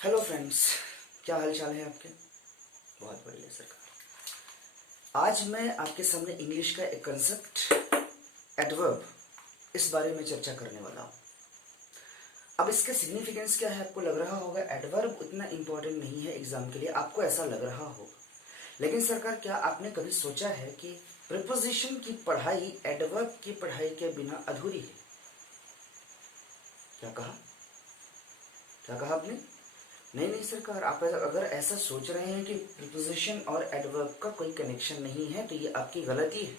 Hello friends, क्या हाल चाल है आपके। बहुत बढ़िया सरकार। आज मैं आपके सामने इंग्लिश का एक कंसेप्ट एडवर्ब इस बारे में चर्चा करने वाला हूँ। अब इसका सिग्निफिकेंस क्या है आपको लग रहा होगा एडवर्ब उतना इंपॉर्टेंट नहीं है एग्जाम के लिए, आपको ऐसा लग रहा होगा। लेकिन सरकार, क्या आपने कभी सोचा है कि प्रीपोजिशन की पढ़ाई एडवर्ब की पढ़ाई के बिना अधूरी है। क्या कहा आपने? नहीं नहीं सरकार, आप अगर ऐसा सोच रहे हैं कि प्रीपोजिशन और एडवर्ब का कोई कनेक्शन नहीं है तो ये आपकी गलती है।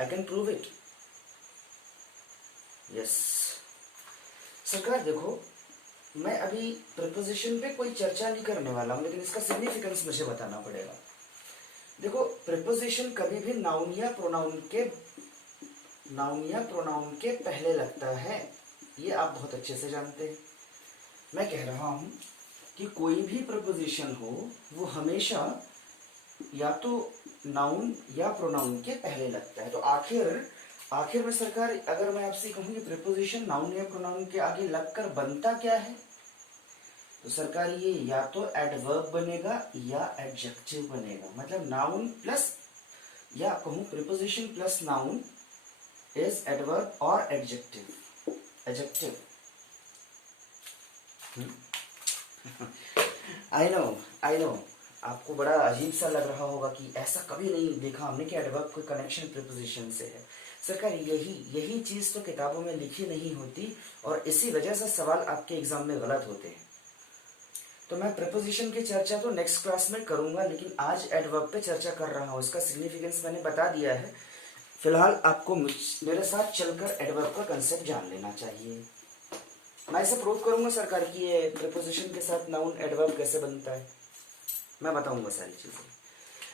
I can prove it. Yes सरकार, देखो मैं अभी प्रीपोजिशन पे कोई चर्चा नहीं करने वाला हूं, लेकिन इसका सिग्निफिकेंस मुझे बताना पड़ेगा। देखो, प्रीपोजिशन कभी भी नाउन या प्रोनाउन के पहले लगता है, ये आप बहुत अच्छे से जानते हैं। मैं कह रहा हूं कि कोई भी प्रपोजिशन हो वो हमेशा या तो नाउन या प्रोनाउन के पहले लगता है। तो आखिर में सरकार, अगर मैं आपसे कहूं कि प्रपोजिशन नाउन या प्रोनाउन के आगे लगकर बनता क्या है, तो सरकार ये या तो एडवर्ब बनेगा या एडजेक्टिव बनेगा। मतलब नाउन प्लस, या कहूं preposition plus noun is adverb और एडजेक्टिव। आई नो आपको बड़ा अजीब सा लग रहा होगा कि ऐसा कभी नहीं देखा हमने कि एडवर्ब कोई कनेक्शन प्रीपोजिशन से है। सरकार, यही चीज तो किताबों में लिखी नहीं होती और इसी वजह से सवाल आपके एग्जाम में गलत होते हैं। तो मैं प्रीपोजिशन की चर्चा तो नेक्स्ट क्लास में करूंगा, लेकिन आज एडवर्ब पे चर्चा कर रहा हूं। इसका सिग्निफिकेंस मैंने बता दिया है। फिलहाल आपको मेरे साथ चलकर एडवर्ब का कंसेप्ट जान लेना चाहिए। मैं इसे प्रूव करूंगा सरकार कि ये प्रीपोजिशन के साथ नाउन एडवर्ब कैसे बनता है, मैं बताऊंगा सारी चीजें।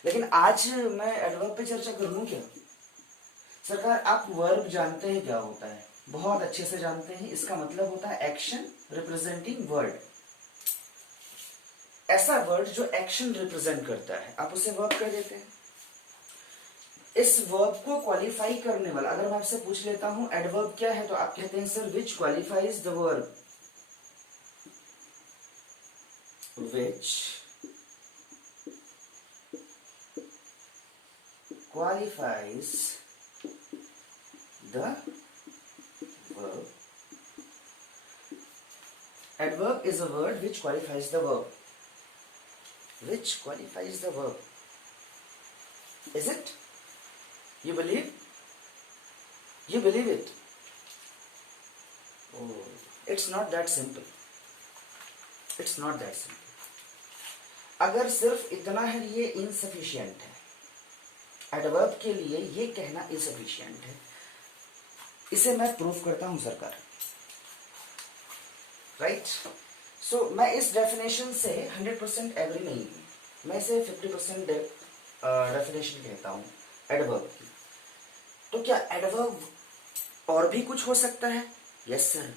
लेकिन आज मैं एडवर्ब पे चर्चा कर लूं क्या सरकार? आप वर्ब जानते हैं क्या होता है? बहुत अच्छे से जानते हैं। इसका मतलब होता है एक्शन रिप्रेजेंटिंग वर्ड। ऐसा वर्ड जो एक्शन रिप्रेजेंट करता है, आप उसे वर्ब कह देते हैं। इस वर्ब को क्वालिफाई करने वाला, अगर मैं आपसे पूछ लेता हूं एडवर्ब क्या है, तो आप कहते हैं sir which qualifies the verb, which qualifies the verb. Adverb is a word which qualifies the verb. Which qualifies the verb. Is it? You believe? You believe it? Oh, it's not that simple. It's not that simple. अगर सिर्फ इतना है ये insufficient है। Adverb के लिए ये कहना insufficient है। इसे मैं प्रूफ करता हूं सरकार। राइट? सो मैं इस डेफिनेशन से 100% एग्री नहीं हूं। मैं इसे 50% डेफिनेशन कहता हूं एडवर्ब की। तो क्या एडवर्ब और भी कुछ हो सकता है? यस सर,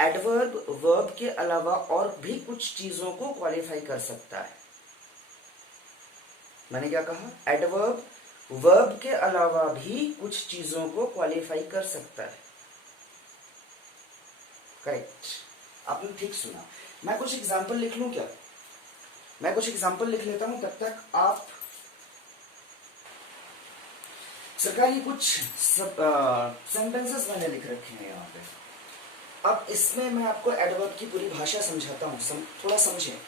एडवर्ब वर्ब के अलावा और भी कुछ चीजों को क्वालिफाई कर सकता है। मैंने क्या कहा? एडवर्ब वर्ब के अलावा भी कुछ चीजों को क्वालिफाई कर सकता है। करेक्ट, आपने ठीक सुना। मैं कुछ एग्जांपल लिख लूं क्या? मैं कुछ एग्जांपल लिख लेता हूं, तब तक आप सरकार ये कुछ सेंटेंसेस मैंने लिख रखे हैं यहाँ पे। अब इसमें मैं आपको एडवर्ब की पूरी भाषा समझाता हूँ, थोड़ा समझें।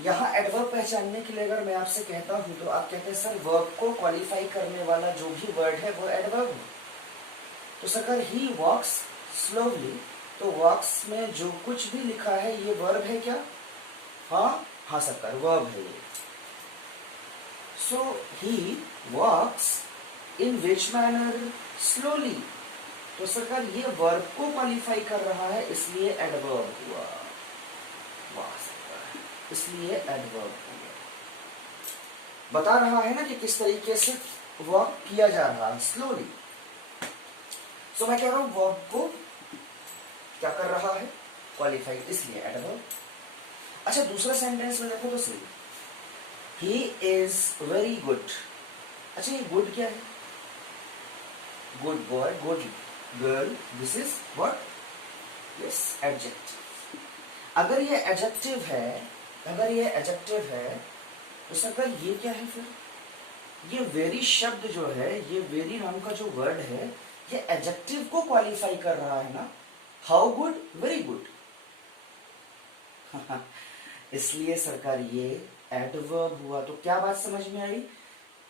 यहाँ एडवर्ब पहचानने के लिए अगर मैं आपसे कहता हूँ तो आप कहते हैं सर वर्ब को क्वालिफाई करने वाला जो भी वर्ड है वो एडवर्ब है। तो सरकार ही वॉक्स स्लोली, तो वॉक्स में जो कुछ भी लिखा है ये वर्ब है क्या? हाँ सरकार, वर्ब है ये। सो ही वॉक्स इन विच मैनर? स्लोली। तो सरकार ये वर्ब को क्वालिफाई कर रहा है, इसलिए एडवर्ब हुआ। वाह, इसलिए एडवर्ब हुआ। बता रहा है ना कि किस तरीके से वर्क किया जा रहा है, स्लोली। सो मैं कह रहा हूं वर्ब को क्या कर रहा है? क्वालिफाई, इसलिए एडवर्ब। अच्छा, दूसरा सेंटेंस में देखो तो सही, ही इज वेरी गुड। अच्छा, ये गुड क्या है? Good boy, good girl, this is what? Yes, adjective. अगर ये एडजेक्टिव है, अगर ये एडजेक्टिव है तो सरकार ये क्या है फिर? ये वेरी शब्द जो है, ये वेरी नाम का जो वर्ड है, ये एडजेक्टिव को क्वालिफाई कर रहा है ना। How good, very good. इसलिए सरकार ये एडवर्ब हुआ। तो क्या बात समझ में आई?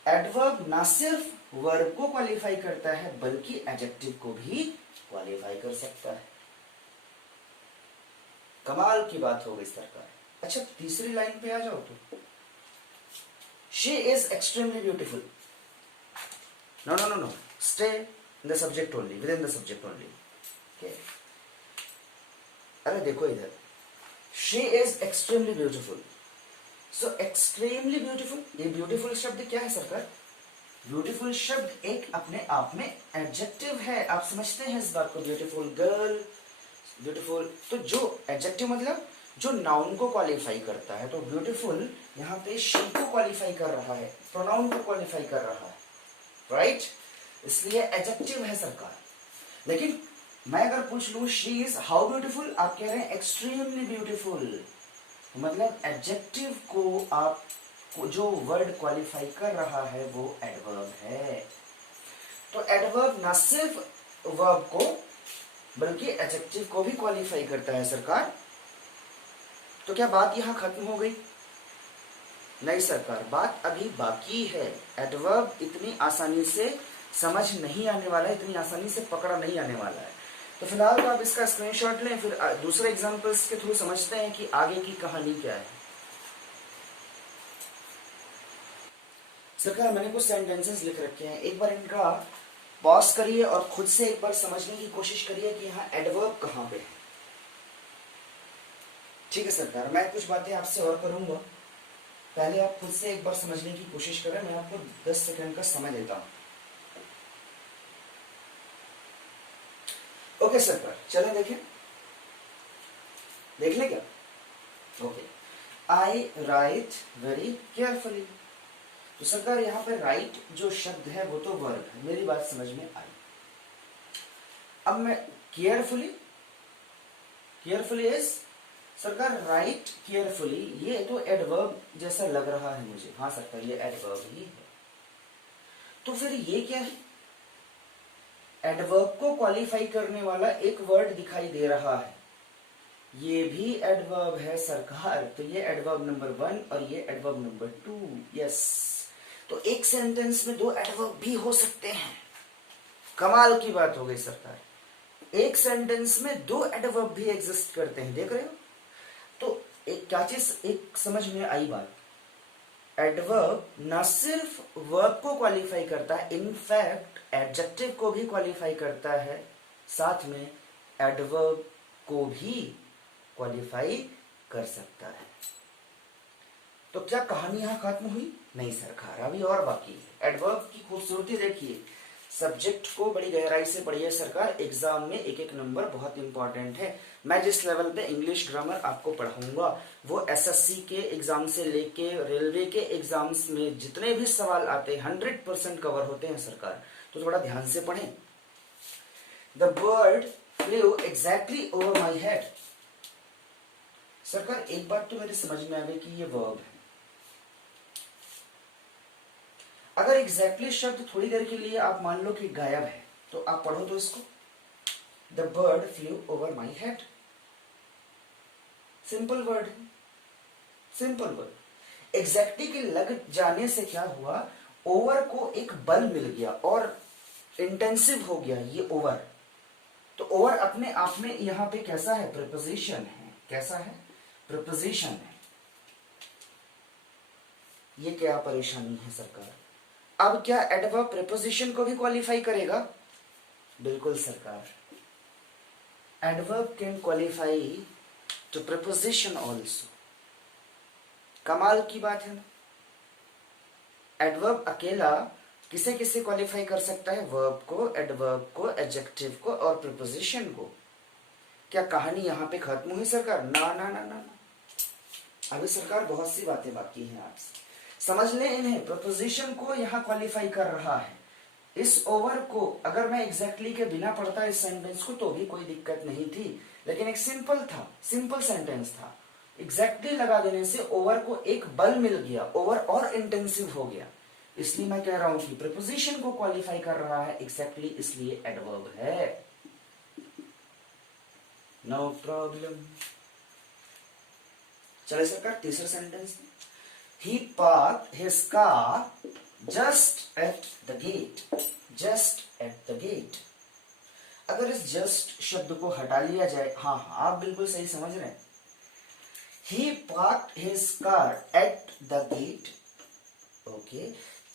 एडवर्ब ना सिर्फ वर्ब को क्वालिफाई करता है बल्कि एडजेक्टिव को भी क्वालिफाई कर सकता है। कमाल की बात हो गई सरकार। अच्छा, तीसरी लाइन पे आ जाओ तो, she is extremely beautiful. No no no no, stay in the subject only, within the subject only. अरे देखो इधर, she is extremely beautiful. So extremely beautiful, ये ब्यूटीफुल शब्द क्या है सरकार? ब्यूटीफुल शब्द एक अपने आप में एडजेक्टिव है। आप समझते हैं इस बात को? ब्यूटीफुल गर्ल, ब्यूटीफुल, तो जो एडजेक्टिव मतलब जो नाउन को क्वालिफाई करता है, तो ब्यूटीफुल यहाँ पे शी को क्वालिफाई कर रहा है, प्रोनाउन को क्वालिफाई कर रहा है, राइट? इसलिए एडजेक्टिव है सरकार। लेकिन मैं अगर पूछ लूं शी इज हाउ ब्यूटीफुल, आप कह रहे हैं एक्सट्रीमली ब्यूटीफुल, मतलब एडजेक्टिव को आप जो वर्ड क्वालिफाई कर रहा है वो एडवर्ब है। तो एडवर्ब ना सिर्फ वर्ब को बल्कि एडजेक्टिव को भी क्वालिफाई करता है सरकार। तो क्या बात यहां खत्म हो गई? नहीं सरकार, बात अभी बाकी है। एडवर्ब इतनी आसानी से समझ नहीं आने वाला है, इतनी आसानी से पकड़ा नहीं आने वाला है। तो फिलहाल तो आप इसका स्क्रीनशॉट लें, फिर दूसरे एग्जांपल्स के थ्रू समझते हैं कि आगे की कहानी क्या है। सरकार मैंने कुछ सेंटेंसेस लिख रखे हैं, एक बार इनका पॉज करिए और खुद से एक बार समझने की कोशिश करिए कि यहाँ एडवर्ब कहाँ पे है। ठीक है सरकार, मैं कुछ बातें आपसे और करूंगा, पहले आप खुद से एक बार समझने की कोशिश करें। मैं आपको 10 सेकंड का समय देता हूं। ओके सरकार, चलें देखें, देख लें क्या? ओके, आई राइट वेरी केयरफुली। तो सरकार यहाँ पे राइट जो शब्द है वो तो वर्ब है, मेरी बात समझ में आई। अब मैं केयरफुली, केयरफुली इज सरकार राइट केयरफुली, ये तो एडवर्ब जैसा लग रहा है मुझे। हाँ सरकार, ये एडवर्ब ही है। तो फिर ये क्या है? एडवर्ब को क्वालिफाई करने वाला एक वर्ड दिखाई दे रहा है, ये भी एडवर्ब है सरकार। तो ये एडवर्ब नंबर 1 और ये एडवर्ब नंबर 2। यस, तो एक सेंटेंस में 2 एडवर्ब भी हो सकते हैं। कमाल की बात हो गई सरकार, एक सेंटेंस में 2 एडवर्ब भी एग्जिस्ट करते हैं, देख रहे हो? तो एक क्या चीज एक समझ में आई बात, एडवर्ब ना सिर्फ वर्ब को क्वालिफाई करता है, इनफैक्ट एडजेक्टिव को भी क्वालिफाई करता है, साथ में एडवर्ब को भी क्वालिफाई कर सकता है। तो क्या कहानी यहां खत्म हुई? नहीं सरकार, अभी और बाकी है। एडवर्ब की खूबसूरती देखिए, सब्जेक्ट को बड़ी गहराई से पढ़िए सरकार, एग्जाम में एक एक नंबर बहुत इंपॉर्टेंट है। मैं जिस लेवल पे इंग्लिश ग्रामर आपको पढ़ाऊंगा वो एसएससी के एग्जाम से लेके रेलवे के एग्जाम्स में जितने भी सवाल आते हैं 100% कवर होते हैं सरकार, तो थोड़ा ध्यान से पढ़ें। The bird flew exactly over my head. सरकार एक बात तो मेरे समझ में आ गई कि ये वर्ब है। अगर एग्जैक्टली शब्द थोड़ी देर के लिए आप मान लो कि गायब है, तो आप पढ़ो तो इसको, the bird flu over my head. Simple word है, सिंपल वर्ड। एग्जैक्टली के लग जाने से क्या हुआ, ओवर को एक बल मिल गया और इंटेंसिव हो गया ये ओवर। तो ओवर अपने आप में यहां पे कैसा है? प्रीपोजिशन है। कैसा है? प्रीपोजिशन है। ये क्या परेशानी है सरकार? अब क्या एडवर्ब प्रीपोजिशन को भी क्वालिफाई करेगा? बिल्कुल सरकार, adverb can qualify to preposition also. कमाल की बात है ना। एडवर्ब अकेला किसे किसे क्वालिफाई कर सकता है? वर्ब को, एडवर्ब को, एडजेक्टिव को और प्रीपोजिशन को। क्या कहानी यहां पे खत्म हुई सरकार? ना ना ना ना, अभी सरकार बहुत सी बातें बाकी हैं आपसे, समझ लें इन्हें। प्रीपोजिशन को यहां क्वालिफाई कर रहा है। इस ओवर को अगर मैं एग्जैक्टली के बिना पढ़ता इस सेंटेंस को तो भी कोई दिक्कत नहीं थी, लेकिन एक सिंपल था, सिंपल सेंटेंस था, एग्जैक्टली लगा देने से ओवर को एक बल मिल गया, ओवर और इंटेंसिव हो गया। इसलिए मैं कह रहा हूं कि प्रीपोजिशन को क्वालिफाई कर रहा है एग्जैक्टली, इसलिए एडवर्ब है। No problem. चले सरकार तीसरा sentence. He parked his car just at the gate, just at the gate. अगर इस जस्ट शब्द को हटा लिया जाए, हाँ हाँ आप बिल्कुल सही समझ रहे हैं, he parked his car at the gate. Okay,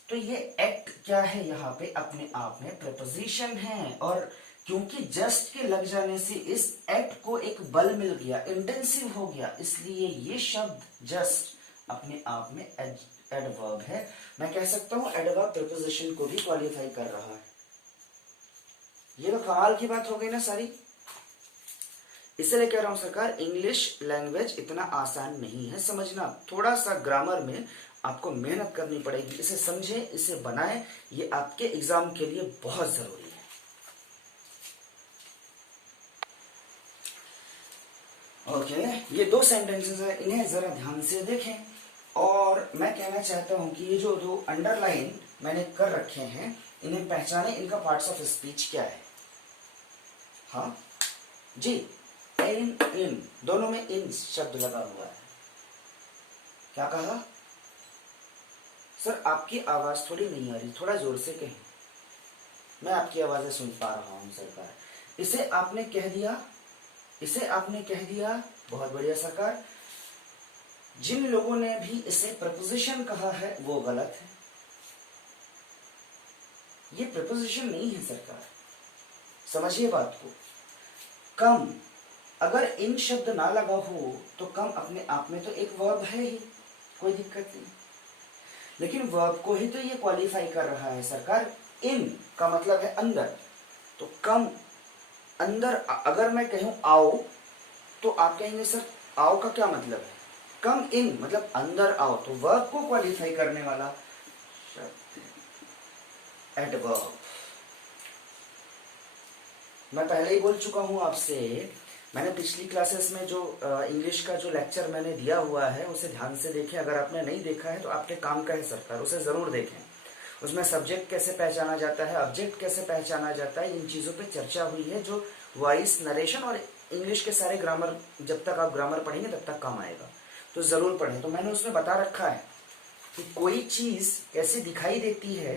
तो ये एट क्या है यहाँ पे, अपने आप में प्रपोजिशन है, और क्योंकि जस्ट के लग जाने से इस एट को एक बल मिल गया, इंटेंसिव हो गया, इसलिए ये शब्द जस्ट अपने आप में एडवर्ब है। मैं कह सकता हूं एडवर्ब प्रपोजिशन को भी क्वालिफाई कर रहा है। ये तो कमाल की बात हो गई ना सारी। इसलिए कह रहा हूं सरकार, इंग्लिश लैंग्वेज इतना आसान नहीं है समझना, थोड़ा सा ग्रामर में आपको मेहनत करनी पड़ेगी। इसे समझें, इसे बनाएं, ये आपके एग्जाम के लिए बहुत जरूरी है। ओके, ये दो सेंटेंसेस है, इन्हें जरा ध्यान से देखें। और मैं कहना चाहता हूं कि ये जो दो अंडरलाइन मैंने कर रखे हैं, इन्हें पहचाने, इनका पार्ट्स ऑफ स्पीच क्या है। हाँ जी, इन दोनों में इन शब्द लगा हुआ है। क्या कहा सर? आपकी आवाज थोड़ी नहीं आ रही, थोड़ा जोर से कहें, मैं आपकी आवाजें सुन पा रहा हूं सरकार। इसे आपने कह दिया, इसे आपने कह दिया, बहुत बढ़िया सरकार। जिन लोगों ने भी इसे प्रपोजिशन कहा है वो गलत है, ये प्रपोजिशन नहीं है सरकार, समझिए बात को। कम, अगर इन शब्द ना लगा हो तो कम अपने आप में तो एक वर्ब है ही, कोई दिक्कत नहीं, लेकिन वर्ब को ही तो ये क्वालिफाई कर रहा है सरकार। इन का मतलब है अंदर, तो कम अंदर। अगर मैं कहूं आओ तो आप कहेंगे सर आओ का क्या मतलब है? कम इन मतलब अंदर आओ, तो वर्ब को क्वालिफाई करने वाला शब्द एडवर्ब। मैं पहले ही बोल चुका हूं आपसे, मैंने पिछली क्लासेस में जो इंग्लिश का जो लेक्चर मैंने दिया हुआ है उसे ध्यान से देखें। अगर आपने नहीं देखा है तो आपके काम का है सरकार, उसे जरूर देखें। उसमें सब्जेक्ट कैसे पहचाना जाता है, ऑब्जेक्ट कैसे पहचाना जाता है, इन चीजों पे चर्चा हुई है, जो वॉइस, नरेशन और इंग्लिश के सारे ग्रामर, जब तक आप ग्रामर पढ़ेंगे तब तक काम आएगा, तो जरूर पढ़ें। तो मैंने उसमें बता रखा है कि कोई चीज कैसे दिखाई देती है,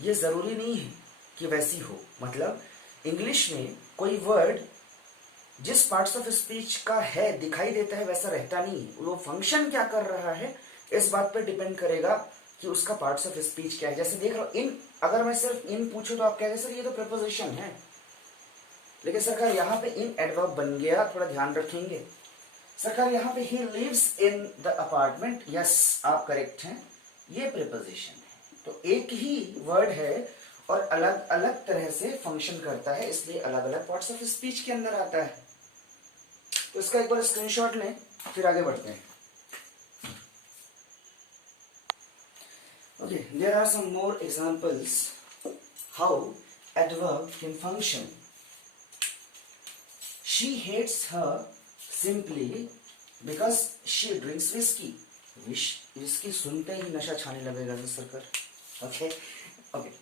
ये जरूरी नहीं है कि वैसी हो। मतलब इंग्लिश में कोई वर्ड जिस पार्ट्स ऑफ स्पीच का है दिखाई देता है वैसा रहता नहीं है, वो फंक्शन क्या कर रहा है इस बात पर डिपेंड करेगा कि उसका पार्ट्स ऑफ स्पीच क्या है। जैसे देख लो इन, अगर मैं सिर्फ इन पूछूं तो आप कहेंगे सर ये तो प्रीपोजिशन है, लेकिन सरकार यहाँ पे इन एडवर्ब बन गया, थोड़ा ध्यान रखेंगे सरकार। यहाँ पे he lives in the apartment, yes आप करेक्ट हैं, ये प्रीपोजिशन है। तो एक ही वर्ड है और अलग अलग तरह से फंक्शन करता है, इसलिए अलग अलग पार्ट्स ऑफ स्पीच के अंदर आता है। तो इसका एक बार स्क्रीनशॉट लें, फिर आगे बढ़ते हैं। Okay, there are some more examples how adverb can function. She hates her simply because she drinks whiskey. Whiskey सुनते ही नशा छाने लगेगा सरकार। Okay,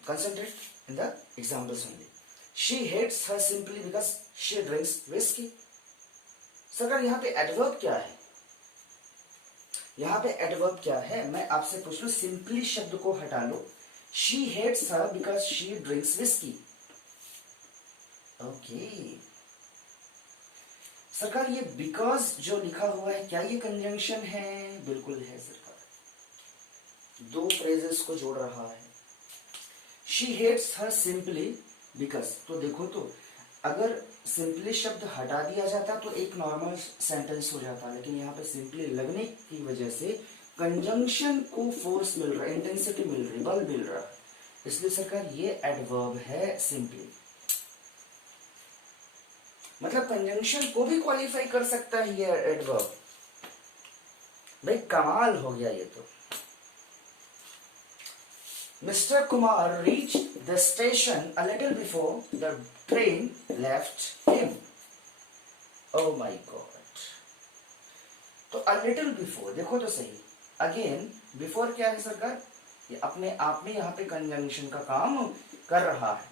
concentrate in the examples only. She hates her simply because she drinks whiskey. सरकार यहाँ पे adverb क्या है? यहाँ पे एडवर्ब क्या है, मैं आपसे पूछ लूं, सिंपली शब्द को हटा लो। She hates her because she drinks whisky. Okay सरकार, ये बिकॉज जो लिखा हुआ है क्या ये कंजंक्शन है? बिल्कुल है सरकार, दो फ्रेजेस को जोड़ रहा है। She hates her simply because, तो देखो तो अगर सिंपली शब्द हटा दिया जाता तो एक नॉर्मल सेंटेंस हो जाता, लेकिन यहाँ पे सिंपली लगने की वजह से कंजंक्शन को फोर्स मिल रहा है, इंटेंसिटी मिल रही, बल मिल रहा है, इसलिए सरकार ये एडवर्ब है सिंपली। मतलब कंजंक्शन को भी क्वालिफाई कर सकता है ये एडवर्ब। भाई कमाल हो गया ये तो। Mr. Kumar reached the station a little before the train left him. Oh my God. तो अ लिटिल बिफोर, देखो तो सही, अगेन बिफोर क्या है सरकार, ये अपने आप में यहाँ पे कंजंक्शन का काम कर रहा है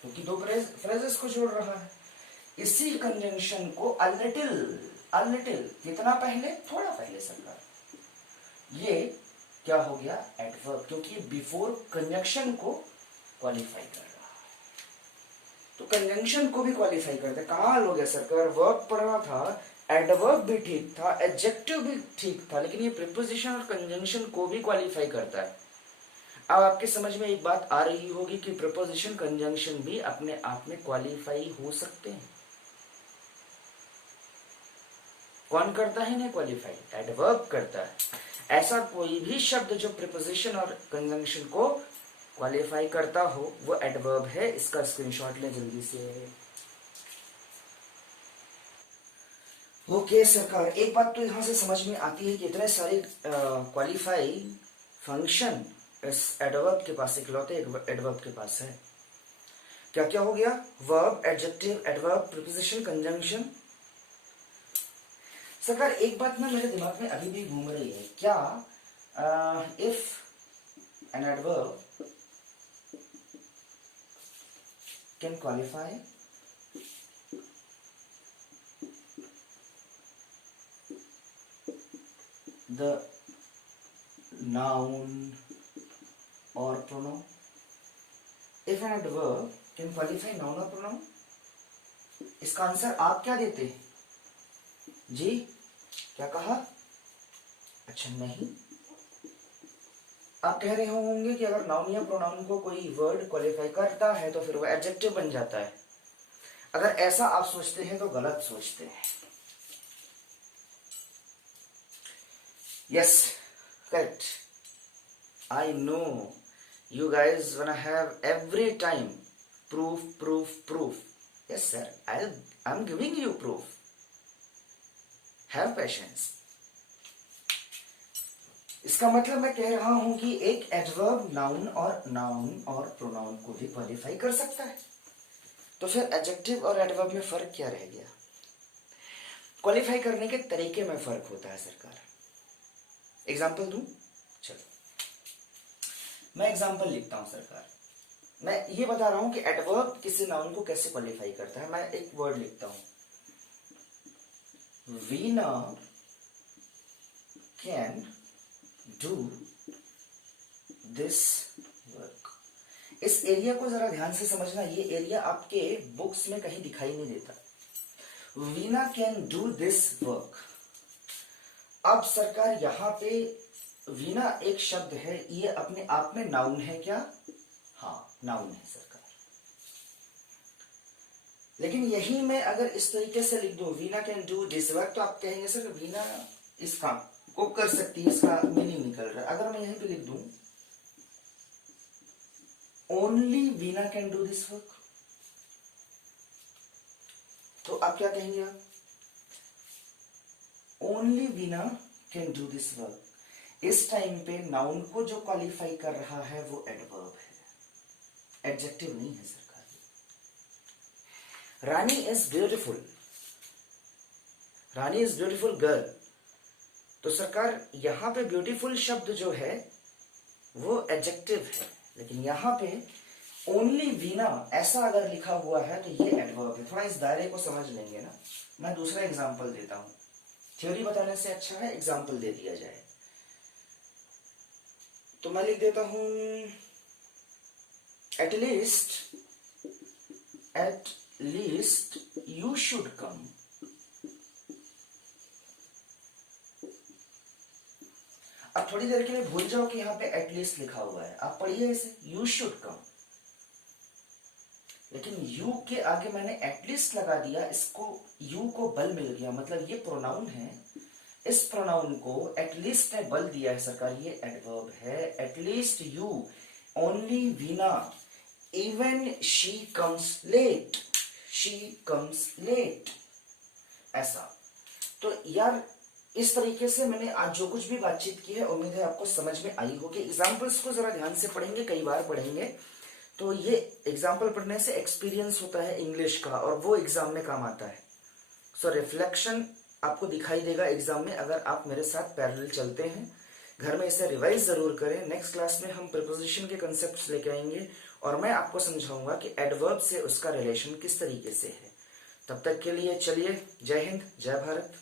क्योंकि दो फ्रेजेस को जोड़ रहा है। इसी कंजंक्शन को अ लिटिल कितना पहले, थोड़ा पहले सरकार, ये क्या हो गया, एडवर्ब, क्योंकि ये बिफोर कंजंक्शन को क्वालिफाई कर रहा है। तो कंजंक्शन को भी क्वालिफाई करते हैं। कमाल हो गया सरकार, वर्ब पढ़ना था, एडवर्ब भी ठीक था, एडजेक्टिव भी ठीक था, लेकिन ये प्रीपोजिशन और कंजंक्शन को भी क्वालिफाई करता है। अब आपके समझ में एक बात आ रही होगी कि प्रीपोजिशन कंजंक्शन भी अपने आप में क्वालिफाई हो सकते हैं। कौन करता है इन्हें क्वालिफाई, एडवर्ब करता है। ऐसा कोई भी शब्द जो प्रीपोजिशन और कंजंक्शन को क्वालिफाई करता हो वो एडवर्ब है। इसका स्क्रीनशॉट ले जल्दी से। ओके सरकार, एक बात तो यहां से समझ में आती है कि इतने सारे क्वालिफाई फंक्शन इस एडवर्ब के पास, इकलौते एडवर्ब के पास है। क्या क्या हो गया, verb, adjective, adverb, preposition, conjunction. सरकार एक बात ना मेरे दिमाग में अभी भी घूम रही है, क्या if an adverb can qualify the noun or pronoun, if an adverb can qualify noun or pronoun। इसका आंसर आप क्या देते हैं जी, क्या कहा, अच्छा नहीं। आप कह रहे होंगे कि अगर नाउन या प्रोनाउन को कोई वर्ड क्वालिफाई करता है तो फिर वो एडजेक्टिव बन जाता है। अगर ऐसा आप सोचते हैं तो गलत सोचते हैं। Yes, correct. I know you guys wanna have every time proof. Yes, sir. I'm giving you proof. Have patience. इसका मतलब मैं कह रहा हूं कि एक एडवर्ब नाउन और प्रोनाउन को भी क्वालिफाई कर सकता है। तो फिर एडजेक्टिव और एडवर्ब में फर्क क्या रह गया? क्वालिफाई करने के तरीके में फर्क होता है सरकार। एग्जाम्पल दूं? चलो मैं एग्जाम्पल लिखता हूं सरकार। मैं ये बता रहा हूं कि एडवर्ब किसी नाउन को कैसे क्वालिफाई करता है। मैं एक वर्ड लिखता हूं, Veena can do this work. इस एरिया को जरा ध्यान से समझना, ये एरिया आपके बुक्स में कहीं दिखाई नहीं देता। Veena can do this work. अब सरकार यहां पे वीना एक शब्द है, ये अपने आप में नाउन है क्या? हाँ नाउन है सरकार। लेकिन यही मैं अगर इस तरीके से लिख दूं, Veena can do this work, तो आप कहेंगे सर वीना इस काम को कर सकती है, इसका मीनिंग निकल रहा है। अगर मैं यहीं पे लिख दूं only Veena can do this work, तो आप क्या कहेंगे? आप only Veena can do this work. इस टाइम पे नाउन को जो क्वालिफाई कर रहा है वो एडवर्ब है, एडजेक्टिव नहीं है सरकार। Rani is beautiful, Rani is beautiful girl, तो सरकार यहां पे ब्यूटीफुल शब्द जो है वो एडजेक्टिव है, लेकिन यहां पे ओनली वीना ऐसा अगर लिखा हुआ है तो ये एडवर्ब है। थोड़ा इस दायरे को समझ लेंगे ना। मैं दूसरा एग्जांपल देता हूं, थ्योरी बताने से अच्छा है एग्जाम्पल दे दिया जाए। तो मैं लिख देता हूं at least you should come. अब थोड़ी देर के लिए भूल जाओ कि यहां पे एटलीस्ट लिखा हुआ है, आप पढ़िए इसे, यू शुड कम। लेकिन यू के आगे मैंने एटलीस्ट लगा दिया, इसको यू को बल मिल गया, मतलब ये प्रोनाउन है, इस प्रोनाउन को एटलीस्ट ने बल दिया है सरकार, ये एडवर्ब है। At least you, only Veena, even she comes late, she comes late, ऐसा। तो यार इस तरीके से मैंने आज जो कुछ भी बातचीत की है उम्मीद है आपको समझ में आई होगी। एग्जाम्पल्स को जरा ध्यान से पढ़ेंगे, कई बार पढ़ेंगे, तो ये एग्जाम्पल पढ़ने से एक्सपीरियंस होता है इंग्लिश का और वो एग्जाम में काम आता है। सो रिफ्लेक्शन आपको दिखाई देगा एग्जाम में अगर आप मेरे साथ पैरेलल चलते हैं। घर में इसे रिवाइज जरूर करें। नेक्स्ट क्लास में हम प्रीपोजिशन के कंसेप्ट्स लेके आएंगे और मैं आपको समझाऊंगा कि एडवर्ब से उसका रिलेशन किस तरीके से है। तब तक के लिए चलिए, जय हिंद, जय भारत।